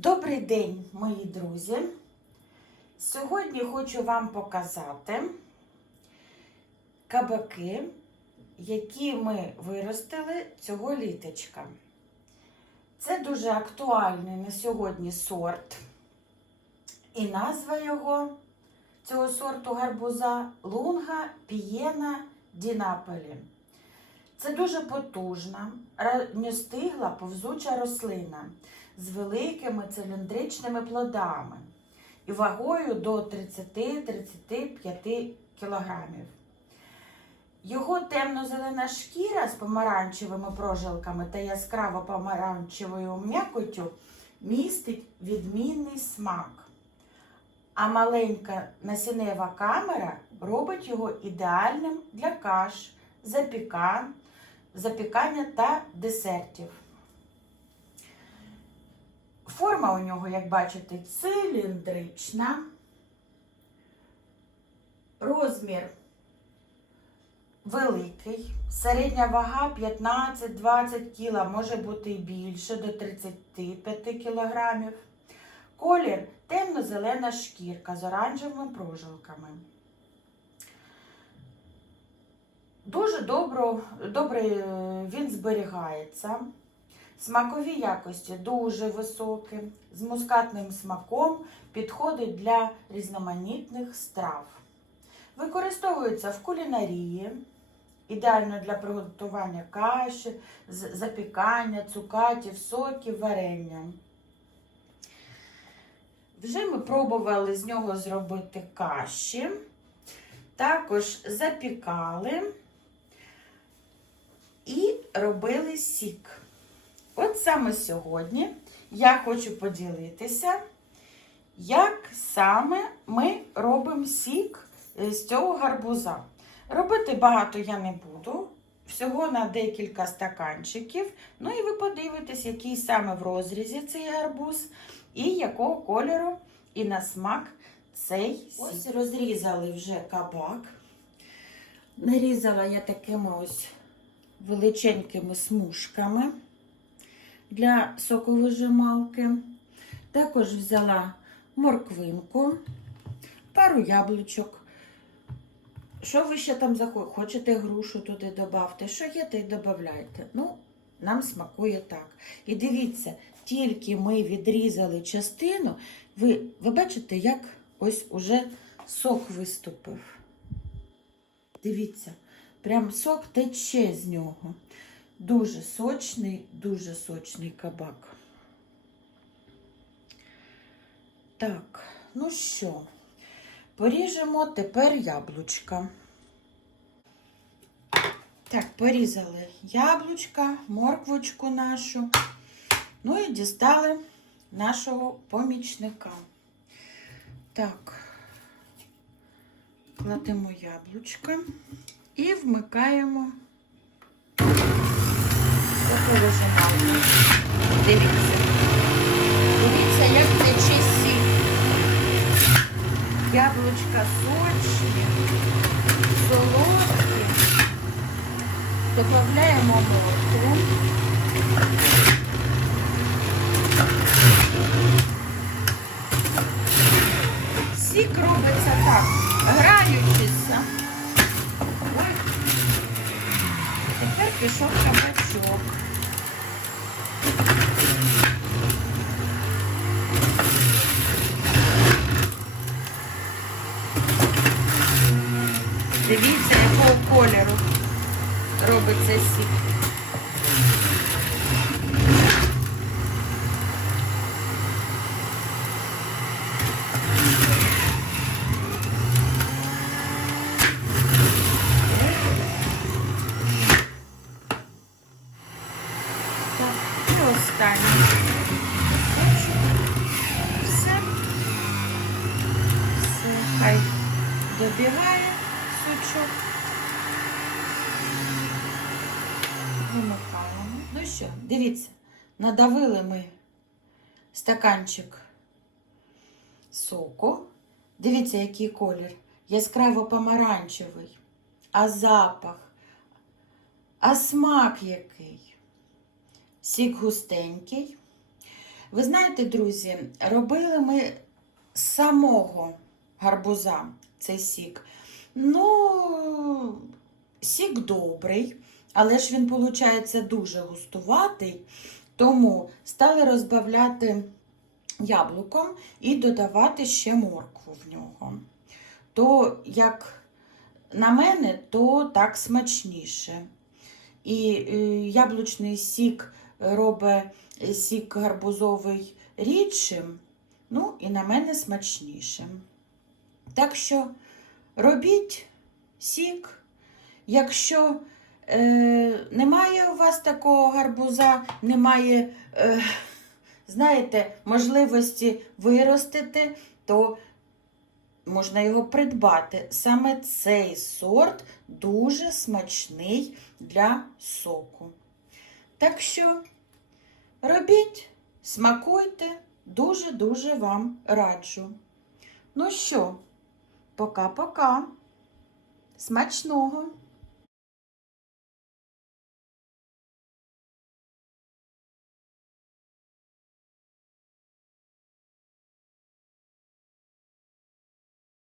Добрий день, мої друзі. Сьогодні хочу вам показати кабаки, які ми виростили цього літочка. Це дуже актуальний на сьогодні сорт. І назва його цього сорту гарбуза Лунга Пієна Дінаполі. Це дуже потужна, ранньостигла повзуча рослина з великими циліндричними плодами і вагою до 30-35 кілограмів. Його темно-зелена шкіра з помаранчевими прожилками та яскраво помаранчевою м'якотю містить відмінний смак. А маленька насінева камера робить його ідеальним для каш, запікань, запікання та десертів. Форма у нього, як бачите, циліндрична. Розмір великий. Середня вага 15-20 кг, може бути і більше, до 35 кг. Колір темно-зелена шкірка з оранжевими прожилками. Дуже добро, добре е, він зберігається. Смакові якості дуже високі, з мускатним смаком підходить для різноманітних страв. Використовується в кулінарії, ідеально для приготування каші, запікання, цукатів, соків, варення. Вже ми пробували з нього зробити каші, також запікали і робили сік. От саме сьогодні я хочу поділитися, як саме ми робимо сік з цього гарбуза. Робити багато я не буду, всього на декілька стаканчиків. Ну і ви подивитесь, який саме в розрізі цей гарбуз, і якого кольору і на смак цей сік. Ось розрізали вже кабак. Нарізала я такими ось величенькими смужками для соковижималки. Також взяла морквинку, пару яблучок. Що ви ще там захочете? Хочете грушу туди додати? Що є, то й додавайте. Ну, нам смакує так. І дивіться, тільки ми відрізали частину, ви, ви бачите, як ось уже сок виступив. Дивіться, прям сок тече з нього. Дуже сочний, дуже сочний кабак. Так, ну що, поріжемо тепер яблучка. Так, порізали яблучка, морквочку нашу. Ну і дістали нашого помічника. Так, кладемо яблучка і вмикаємо Соковижималку. Дивіться. Дивіться, як тече сік. Яблучка сочні, солодкі. Добавляємо моркву. Сік робиться так, граючися. Ой. Тепер пішов кабачок. Дивіться, якого кольору робиться сік. Добігає сучок. Вимикаємо. Ну що, дивіться, надавили ми стаканчик соку. Дивіться, який колір. Яскраво помаранчевий. А запах, а смак який. Сік густенький. Ви знаєте, друзі, робили ми самого гарбуза цей сік. Ну, сік добрий, але ж він, виходить, дуже густуватий, тому стали розбавляти яблуком і додавати ще моркву в нього. То, як на мене, то так смачніше. І е, яблучний сік робить сік гарбузовий рідшим, ну і на мене смачнішим. Так що робіть сік. Якщо е, немає у вас такого гарбуза, немає, е, знаєте, можливості виростити, то можна його придбати. Саме цей сорт дуже смачний для соку. Так що робіть, смакуйте, дуже-дуже вам раджу. Ну що, пока-пока. Смачного!